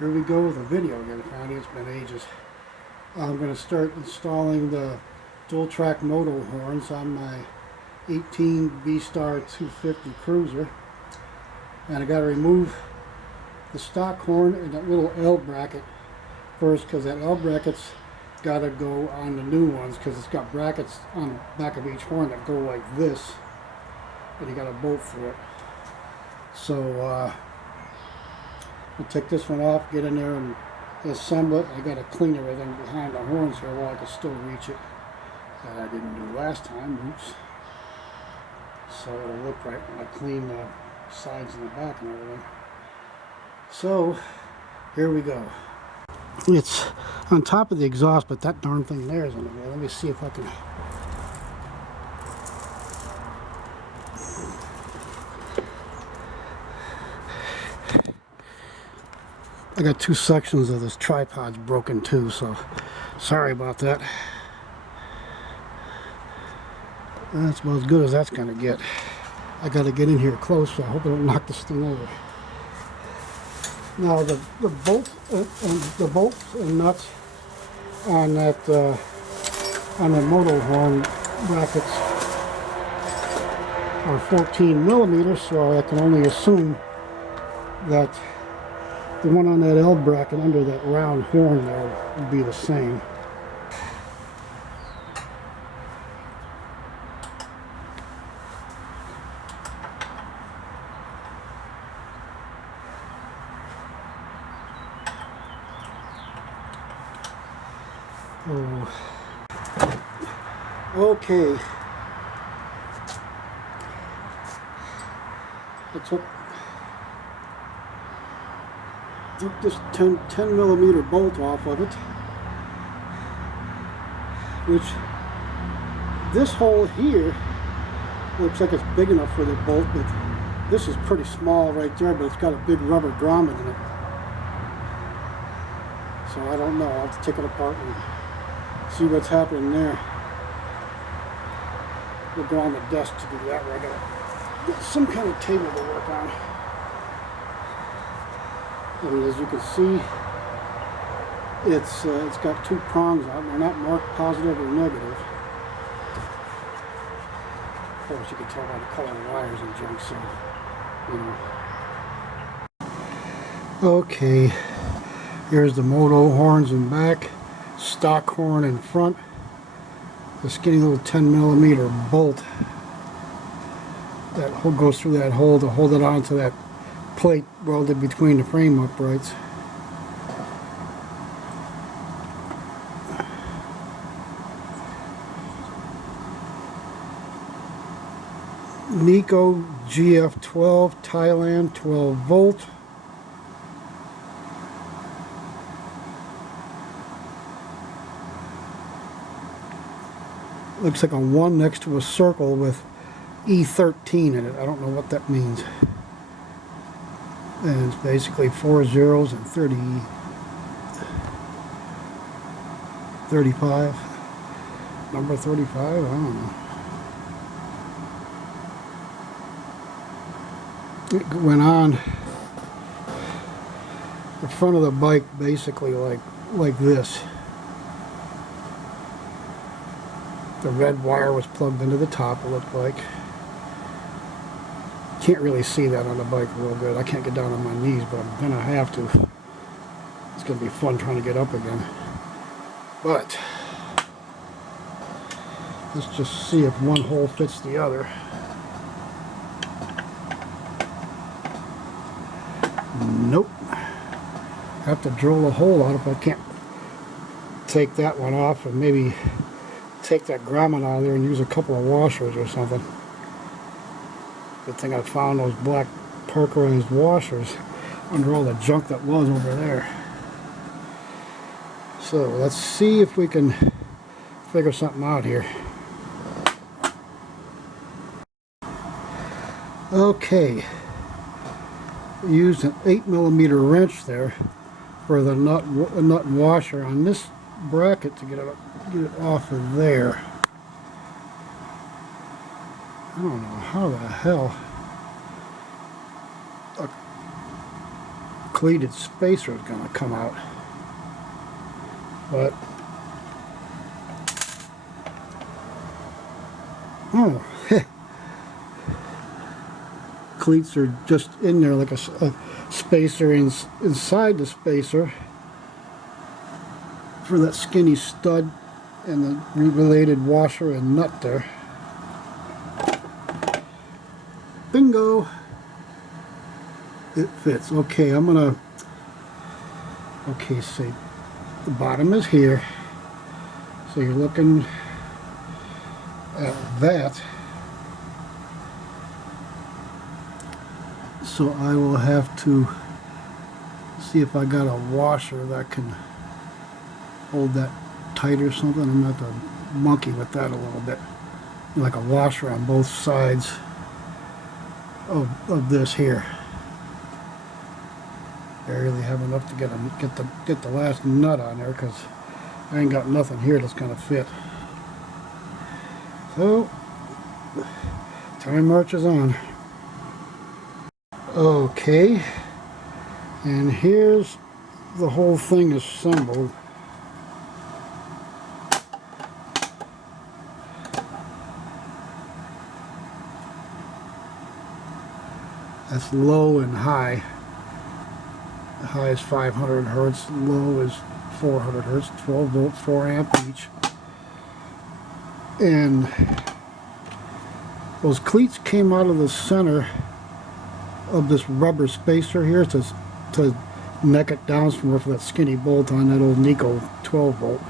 Here we go with a video again, Connie. It's been ages. I'm going to start installing the Dual Track Moto Horns on my 18 V-Star 250 Cruiser. And I got to remove the stock horn and that little L bracket first, because that L bracket's got to go on the new ones, because it's got brackets on the back of each horn that go like this, and you got a bolt for it. So I'll take this one off, get in there and assemble it. I got to clean everything behind the horns here while I can still reach it. That I didn't do last time. Oops. So it'll look right when I clean the sides and the back and everything. So here we go. It's on top of the exhaust, but that darn thing there is in the way. Let me see if I can. I got two sections of this tripod's broken too, so sorry about that. That's about as good as that's gonna get. I gotta get in here close, so I hope I don't knock this thing over. Now the bolts and nuts on that on the moto horn brackets are 14 millimeters, so I can only assume that the one on that L bracket under that round horn there would be the same. Oh. Okay. I took this 10 millimeter bolt off of it, which this hole here looks like it's big enough for the bolt, but this is pretty small right there, but it's got a big rubber grommet in it. So I don't know, I'll have to take it apart and see what's happening there. We'll go on the desk to do that, where I gotta get some kind of table to work on. And as you can see, it's got two prongs on it. They're not marked positive or negative. Of course, you can tell by the color of the wires and junk, so, you know. Okay, here's the moto horns in back, stock horn in front, the skinny little 10 millimeter bolt that goes through that hole to hold it onto that plate welded between the frame uprights. Nico GF12 Thailand 12 volt. Looks like a 1 next to a circle with E13 in it. I don't know what that means. And it's basically 4 zeros and 35. Number 35, I don't know. It went on the front of the bike basically like this. The red wire was plugged into the top, it looked like. Can't really see that on the bike real good. I can't get down on my knees, but I'm gonna have to. It's gonna be fun trying to get up again. But let's just see if one hole fits the other. Nope. Have to drill a hole out if I can't take that one off, and maybe take that grommet out of there and use a couple of washers or something. Good thing I found those black parkerized washers under all the junk that was over there. So let's see if we can figure something out here. Okay, used an 8 millimeter wrench there for the nut and washer on this bracket to get it off of there. I don't know how the hell a cleated spacer is going to come out. But oh, cleats are just in there like a spacer inside the spacer for that skinny stud and the related washer and nut there. Bingo! It fits. Okay, I'm gonna, okay, say the bottom is here, so you're looking at that. So I will have to see if I got a washer that can hold that tight or something. I'm going to have to monkey with that a little bit. Like a washer on both sides of this here. Barely have enough to get the last nut on there, because I ain't got nothing here that's going to fit. So time marches on. Okay, and here's the whole thing assembled. That's low and high. The high is 500 hertz, low is 400 hertz, 12 volt, 4 amp each. And those cleats came out of the center of this rubber spacer here to neck it down somewhere for that skinny bolt on that old Nico 12 volt.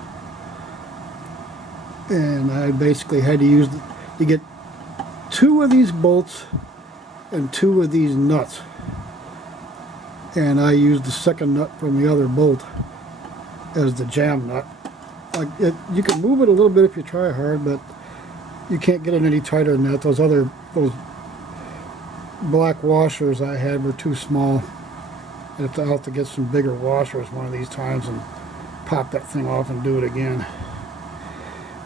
And I basically had to use, you get 2 of these bolts and 2 of these nuts. And I used the second nut from the other bolt as the jam nut. Like you can move it a little bit if you try hard, but you can't get it any tighter than that. Those black washers I had were too small. I'll have to get some bigger washers one of these times and pop that thing off and do it again.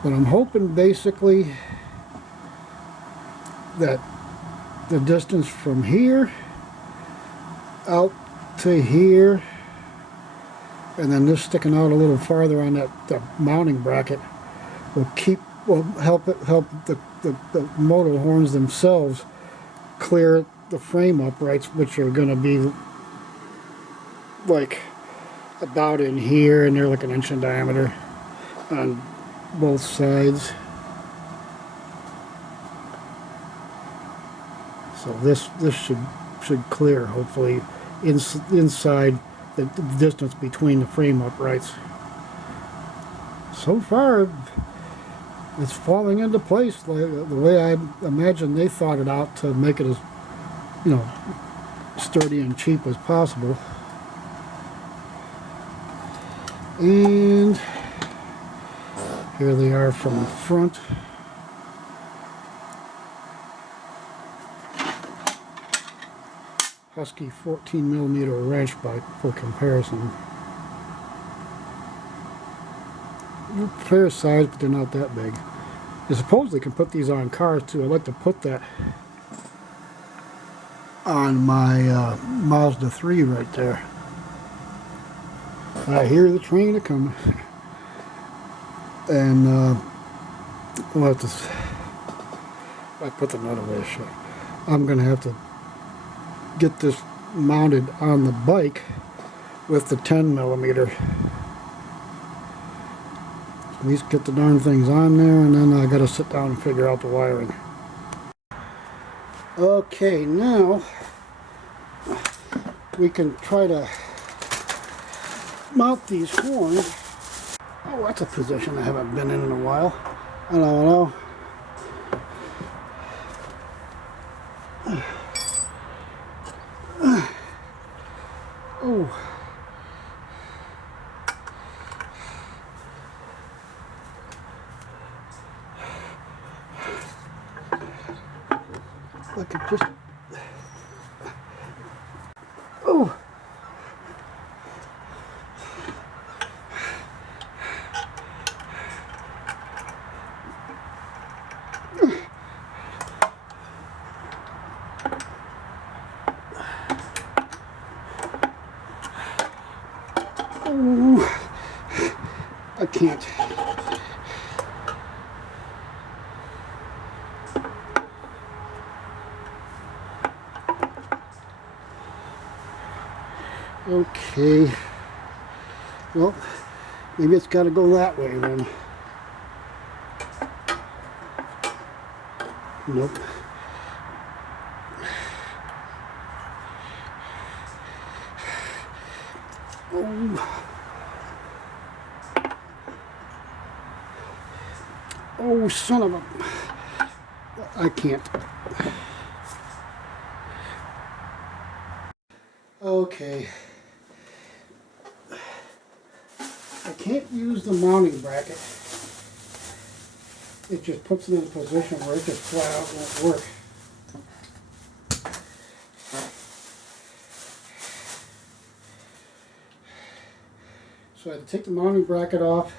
But I'm hoping basically that the distance from here out to here, and then this sticking out a little farther on that mounting bracket will help the motor horns themselves clear the frame uprights, which are going to be like about in here, and they're like 1 inch in diameter on both sides. So this should clear, hopefully, inside the distance between the frame uprights. So far, it's falling into place the way I imagine they thought it out to make it as, sturdy and cheap as possible. And here they are from the front. Husky 14mm wrench bike for comparison. Fair size, but they're not that big. You supposedly can put these on cars too. I'd like to put that on my Mazda 3 right there. I hear the train coming. And we'll have to, I put the nut away. Shit. I'm going to have to get this mounted on the bike with the 10mm. At least get the darn things on there, and then I gotta sit down and figure out the wiring. Okay, now we can try to mount these horns. Oh, that's a position I haven't been in a while. I don't know. Oh. I could just, oh, Oh, I can't. Okay. Well, maybe it's got to go that way then. Nope. Oh. Oh, son of a... I can't. Okay. I can't use the mounting bracket. It just puts it in a position where it just flat out won't work. So I had to take the mounting bracket off.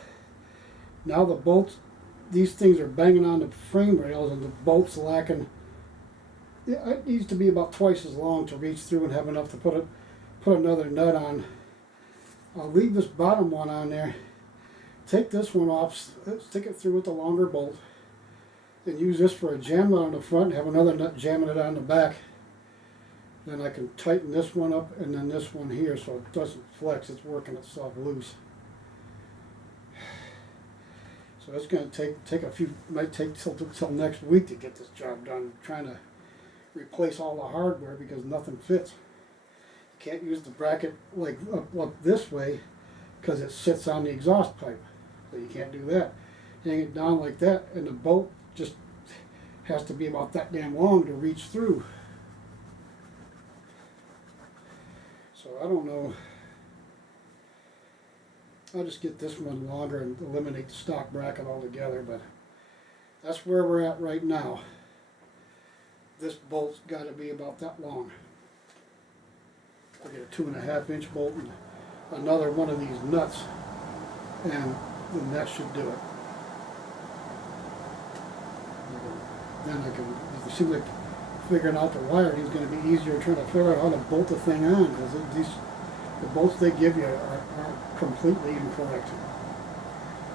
Now the bolts, these things are banging on the frame rails and the bolts lacking. It needs to be about twice as long to reach through and have enough to put another nut on. I'll leave this bottom one on there, take this one off, stick it through with the longer bolt, then use this for a jam nut on the front and have another nut jamming it on the back. Then I can tighten this one up and then this one here so it doesn't flex, it's working itself loose. So it's going to take a few, might take till next week to get this job done. I'm trying to replace all the hardware because nothing fits. You can't use the bracket like up this way because it sits on the exhaust pipe. So you can't do that. Hang it down like that and the bolt just has to be about that damn long to reach through. So I don't know. I'll just get this one longer and eliminate the stock bracket altogether, but that's where we're at right now. This bolt's got to be about that long. I'll get a 2.5 inch bolt and another one of these nuts, and then that should do it. Then I can, it seems like figuring out the wiring is going to be easier trying to figure out how to bolt the thing on, because the bolts they give you are completely incorrect.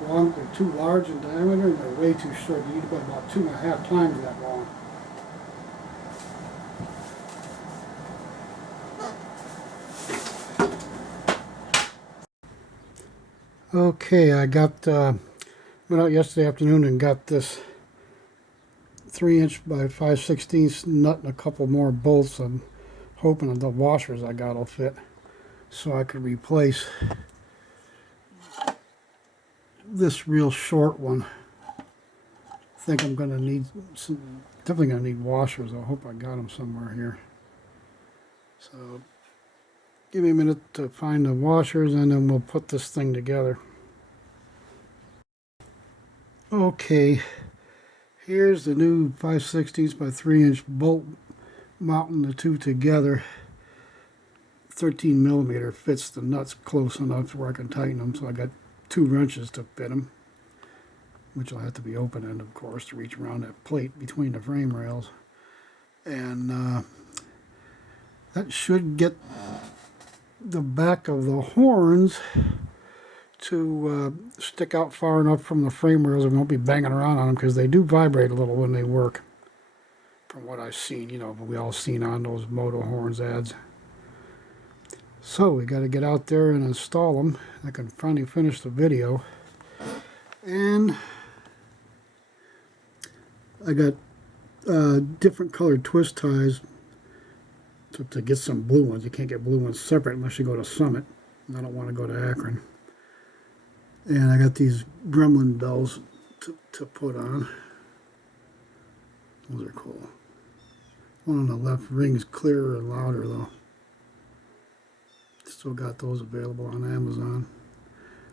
One, they're too large in diameter and they're way too short. You need about 2.5 times that long. Okay, I went out yesterday afternoon and got this 3 inch by 5/16 nut and a couple more bolts. I'm hoping that the washers I got will fit so I could replace this real short one. I think I'm going to need definitely going to need washers. I hope I got them somewhere here. So give me a minute to find the washers and then we'll put this thing together. Okay, here's the new 5/16 by 3 inch bolt mounting the two together. 13 millimeter fits the nuts close enough where I can tighten them, so I got 2 wrenches to fit them, which will have to be open end of course to reach around that plate between the frame rails. And that should get the back of the horns to stick out far enough from the frame rails and won't be banging around on them, because they do vibrate a little when they work, from what I've seen, you know, we all seen on those Moto Horns ads. So we got to get out there and install them. I can finally finish the video. And I got different colored twist ties to get some blue ones. You can't get blue ones separate unless you go to Summit. And I don't want to go to Akron. And I got these gremlin bells to put on. Those are cool. One on the left rings clearer and louder though. Still got those available on Amazon.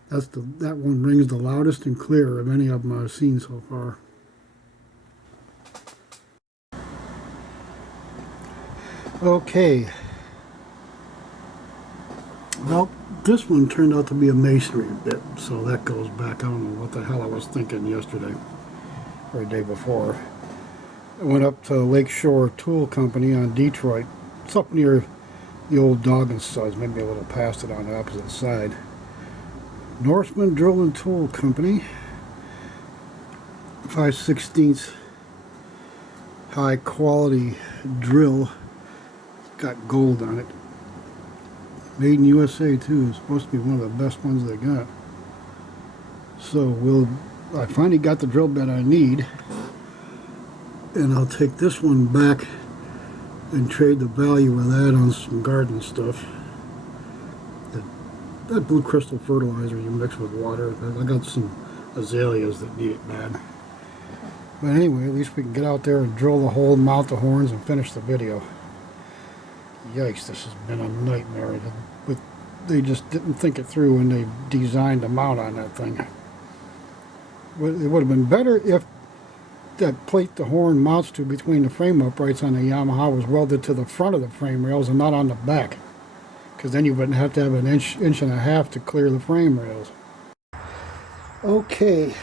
That one rings the loudest and clearer of any of them I've seen so far. Okay. Well, this one turned out to be a masonry bit, so that goes back. I don't know what the hell I was thinking yesterday or the day before. I went up to Lakeshore Tool Company on Detroit. It's up near the old Dog and Suds, maybe a little past it on the opposite side. Norseman Drill and Tool Company, 5/16 high quality drill, got gold on it. Made in USA too. It's supposed to be one of the best ones they got. So I finally got the drill bit I need, and I'll take this one back and trade the value of that on some garden stuff. That blue crystal fertilizer you mix with water. I got some azaleas that need it bad. But anyway, at least we can get out there and drill the hole, mount the horns, and finish the video. Yikes, this has been a nightmare. But they just didn't think it through when they designed the mount on that thing. It would have been better if that plate the horn mounts to between the frame uprights on the Yamaha was welded to the front of the frame rails and not on the back. Because then you wouldn't have to have an inch and a half to clear the frame rails. Okay.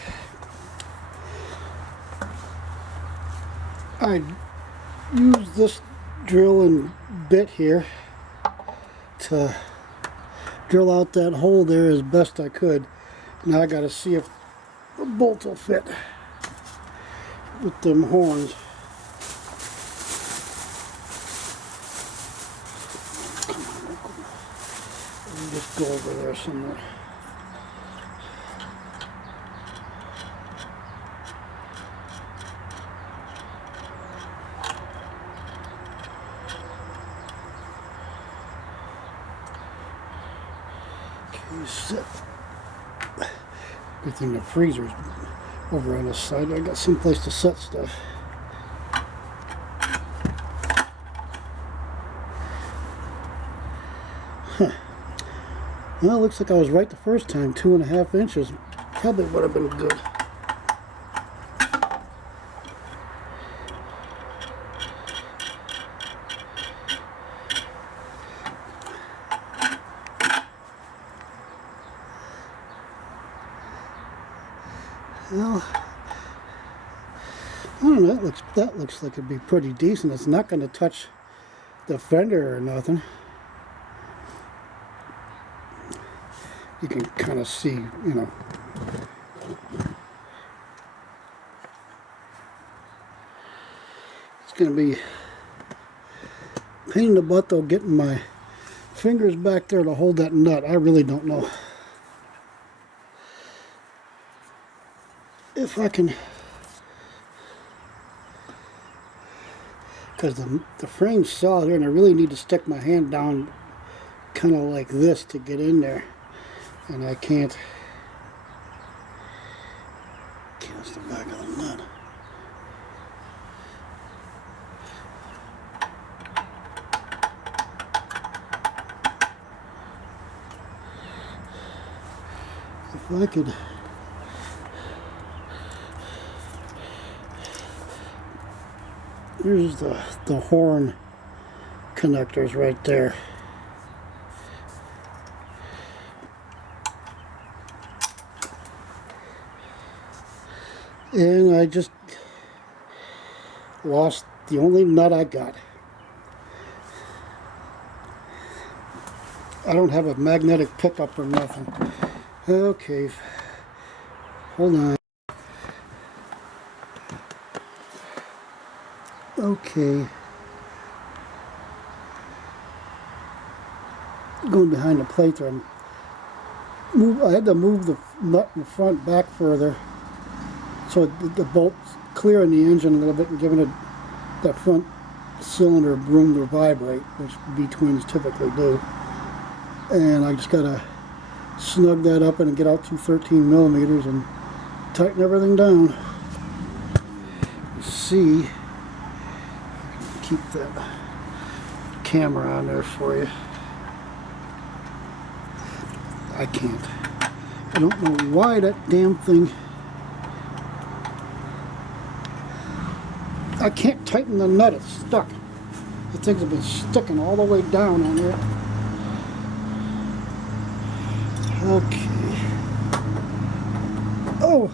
I used this drill and bit here to drill out that hole there as best I could. Now I got to see if the bolt will fit with them horns. Let me just go over there somewhere. Okay, sit. Good thing the freezer's over on this side. I got some place to set stuff. Huh. Well, it looks like I was right the first time. 2.5 inches probably would have been good. Well, I don't know, that looks like it'd be pretty decent. It's not going to touch the fender or nothing. You can kind of see, you know. It's going to be a pain in the butt though getting my fingers back there to hold that nut. I really don't know if I can, because the frame's solid here and I really need to stick my hand down kind of like this to get in there, and I can't. That's the back of the nut. If I could here's the horn connectors right there. And I just lost the only nut I got. I don't have a magnetic pickup or nothing. Okay, hold on. Okay, going behind the plate there. I had to move the nut in the front back further so the bolt's clearing the engine a little bit and giving it that front cylinder room to vibrate, which V-twins typically do. And I just gotta snug that up and get out to 13 millimeters and tighten everything down. Let's see. Keep that camera on there for you. I can't. I don't know why that damn thing. I can't tighten the nut. It's stuck. The things have been sticking all the way down on there. Okay. Oh.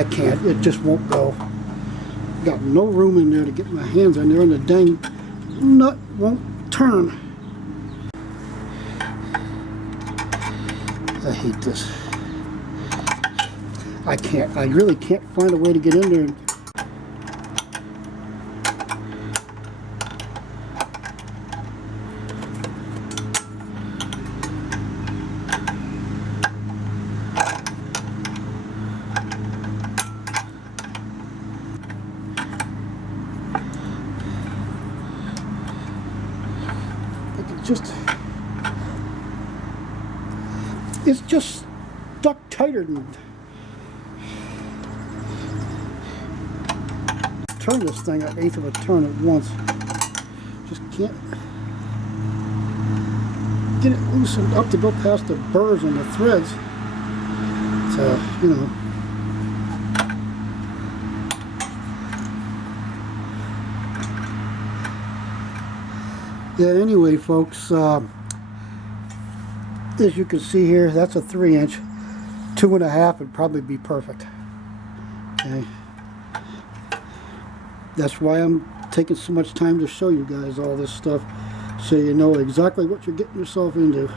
I can't. It just won't go. Got no room in there to get my hands on there, and the dang nut won't turn. I hate this. I can't. I really can't find a way to get in there. It's just stuck tighter than. Turn this thing an eighth of a turn at once. Just can't get it loosened up to go past the burrs and the threads. So, you know. Yeah, anyway, folks, as you can see here, that's a 3-inch. 2.5 would probably be perfect. Okay. That's why I'm taking so much time to show you guys all this stuff, so you know exactly what you're getting yourself into.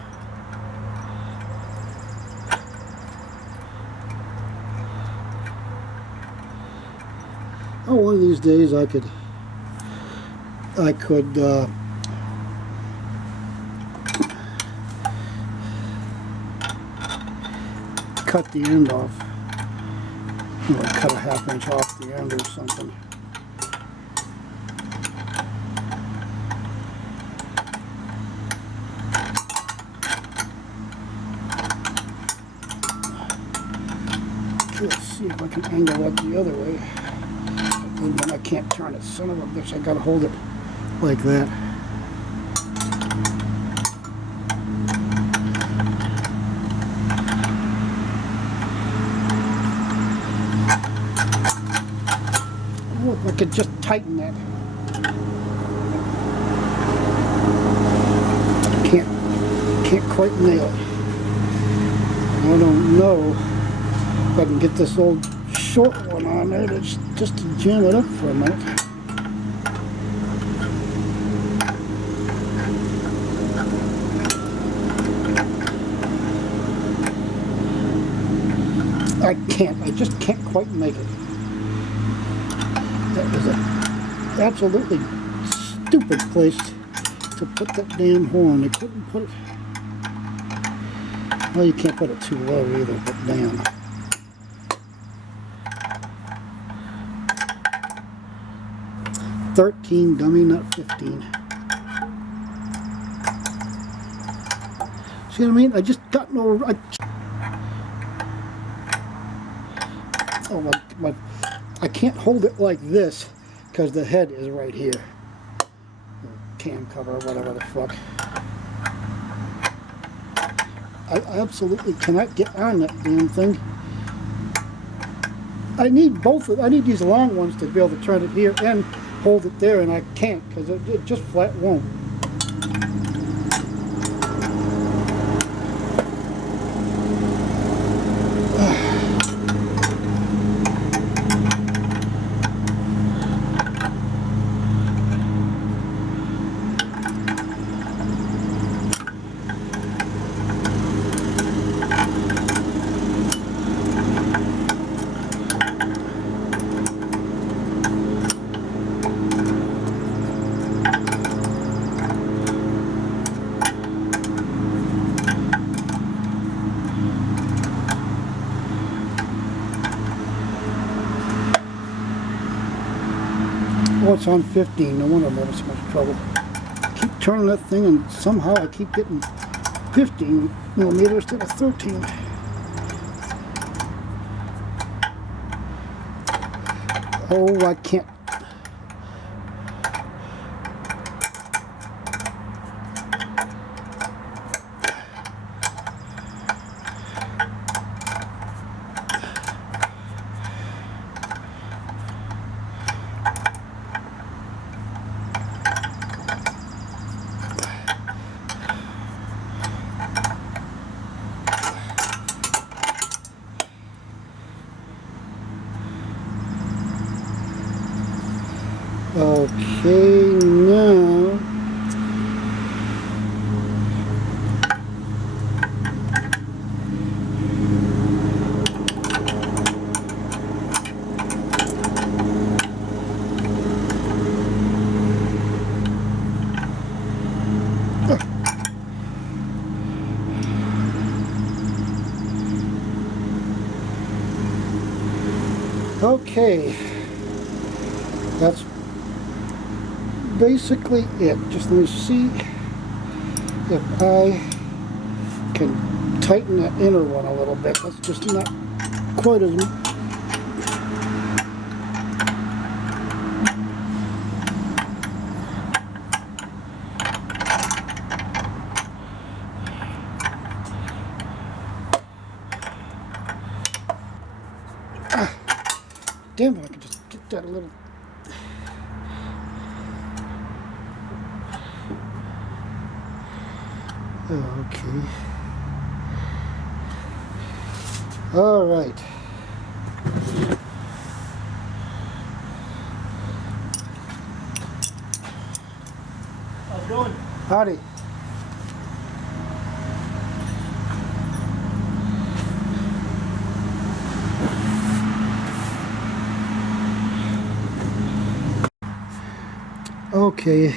Oh, one of these days I could cut the end off, you know, cut a 1/2 inch off the end or something. Let's see if I can angle it the other way. And then I can't turn it. Son of a bitch, I gotta hold it like that. Oh, if I could just tighten that. Can't quite nail it. I don't know if I can get this old short one on there just to jam it up for a minute. I just can't quite make it. That was an absolutely stupid place to put that damn horn. They couldn't put it. Well, you can't put it too low either, but damn. $13 dummy, not 15. See what I mean? I just got no. I can't hold it like this because the head is right here. Or cam cover or whatever the fuck. I absolutely cannot get on that damn thing. I need these long ones to be able to turn it here and hold it there, and I can't because it just flat won't. Oh, it's on 15. No wonder I'm having so much trouble. I keep turning that thing, and somehow I keep getting 15 millimeters instead of 13. Oh, I can't. Okay, now okay, that's basically it. Just let me see if I can tighten that inner one a little bit. That's just not quite as... Damn it, I could just get that a little... Okay. All right. How's it going? Howdy. Okay,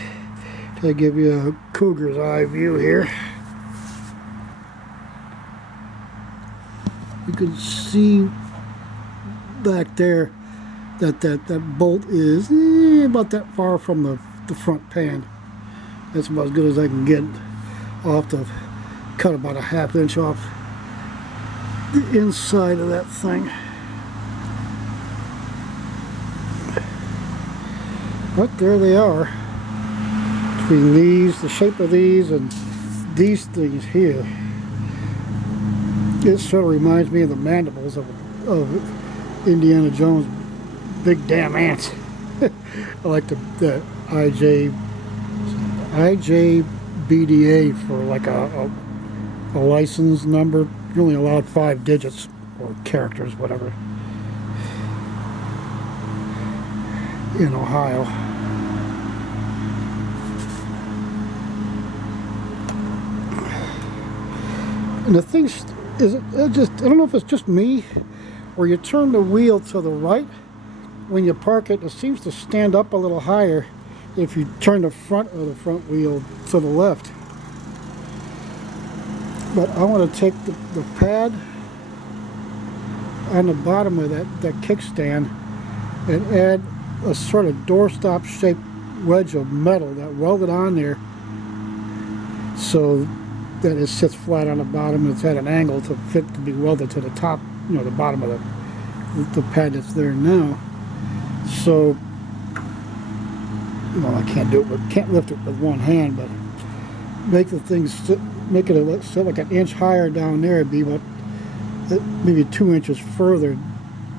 to give you a cougar's eye view here. You can see back there that that bolt is about that far from the front pan. That's about as good as I can get. I'll have to cut about a ½ inch off the inside of that thing. But there they are. Between these, the shape of these, and these things here, it sort of reminds me of the mandibles of Indiana Jones' big damn ants. I like the IJBDA for like a license number. You're only allowed 5 digits or characters, whatever, in Ohio. And the thing is, I don't know if it's just me, or you turn the wheel to the right when you park it, it seems to stand up a little higher if you turn the front of the front wheel to the left. But I want to take the pad on the bottom of that kickstand and add a sort of doorstop shaped wedge of metal that welded on there so that it sits flat on the bottom. It's at an angle to fit to be welded to the top, you know, the bottom of the pad that's there now. So, well, I can't do it, but can't lift it with one hand, but make the thing sit, make it sit like an inch higher down there. It'd be about maybe 2 inches further,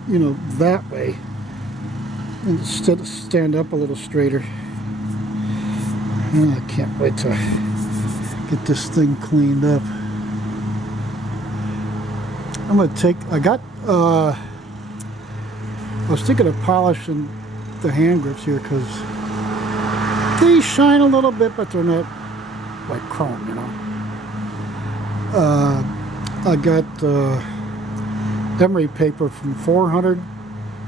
you know, that way, and stand up a little straighter. And I can't wait to get this thing cleaned up. I'm gonna take, I was thinking of polishing the hand grips here because they shine a little bit, but they're not like chrome, you know. I got emery paper from 400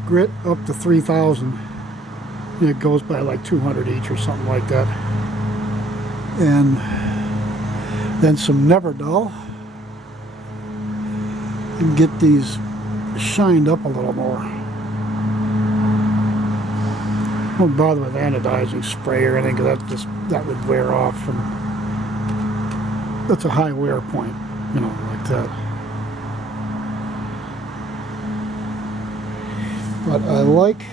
grit up to 3,000. And it goes by like 200 each or something like that. And then some Never Dull, and get these shined up a little more. Don't bother with anodizing spray or anything, because that would wear off. From that's a high wear point, you know, like that. But I like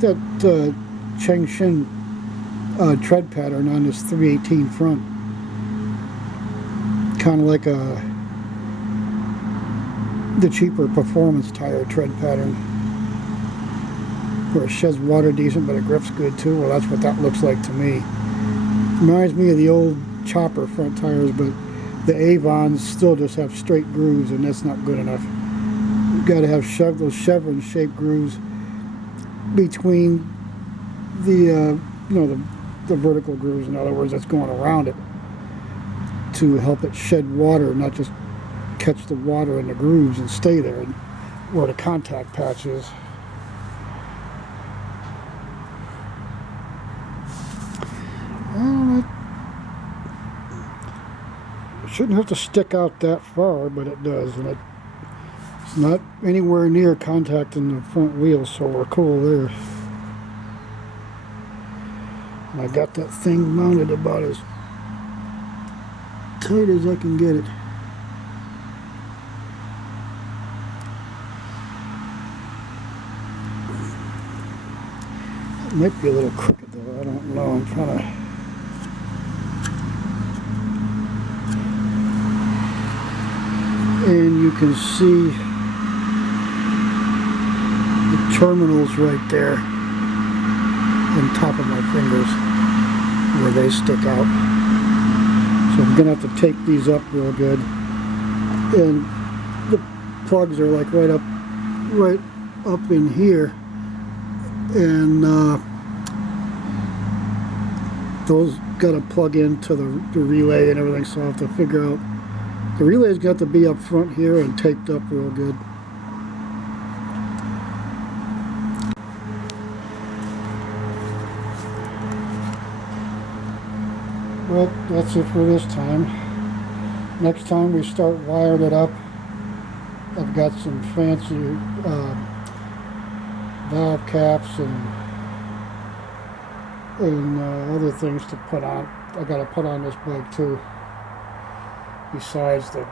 that Chengshin tread pattern on this 318 front. Kind of like the cheaper performance tire tread pattern, where it sheds water decent but it grips good too. Well, that's what that looks like to me. Reminds me of the old chopper front tires, but the Avons still just have straight grooves, and that's not good enough. You've got to have those chevron shaped grooves between the the vertical grooves. In other words, that's going around it to help it shed water, not just catch the water in the grooves and stay there where the contact patch is. Well, it shouldn't have to stick out that far, but it does, and it's not anywhere near contacting the front wheel, so we're cool there. And I got that thing mounted about as tight as I can get it. It might be a little crooked though, I don't know. I'm trying to... And you can see the terminals right there on top of my fingers where they stick out. So I'm gonna have to take these up real good. And the plugs are like right up in here. And those got to plug into the relay and everything, so I have to figure out. The relay's got to be up front here and taped up real good. Well, that's it for this time. Next time we start wiring it up, I've got some fancy valve caps and other things to put on. I got to put on this bike too. Besides the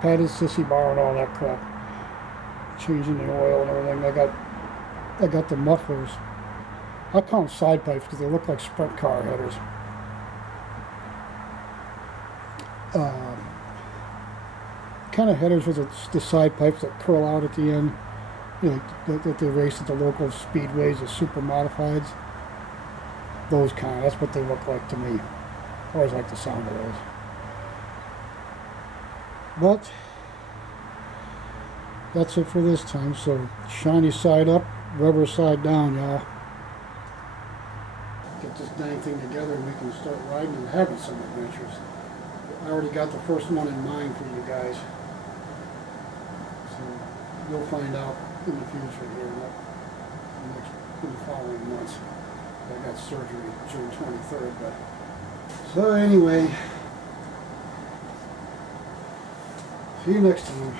padded sissy bar and all that crap, changing the oil and everything. I got the mufflers. I call them side pipes because they look like sprint car headers. Kind of headers with the side pipes that curl out at the end. You know, that they race at the local speedways, the super modifieds. Those kind. That's what they look like to me. I always like the sound of those. But that's it for this time. So shiny side up, rubber side down, y'all. Get this dang thing together and we can start riding and having some adventures. I already got the first one in mind for you guys. So you'll find out in the future here in the following months. I got surgery June 23rd, but so anyway, see you next time.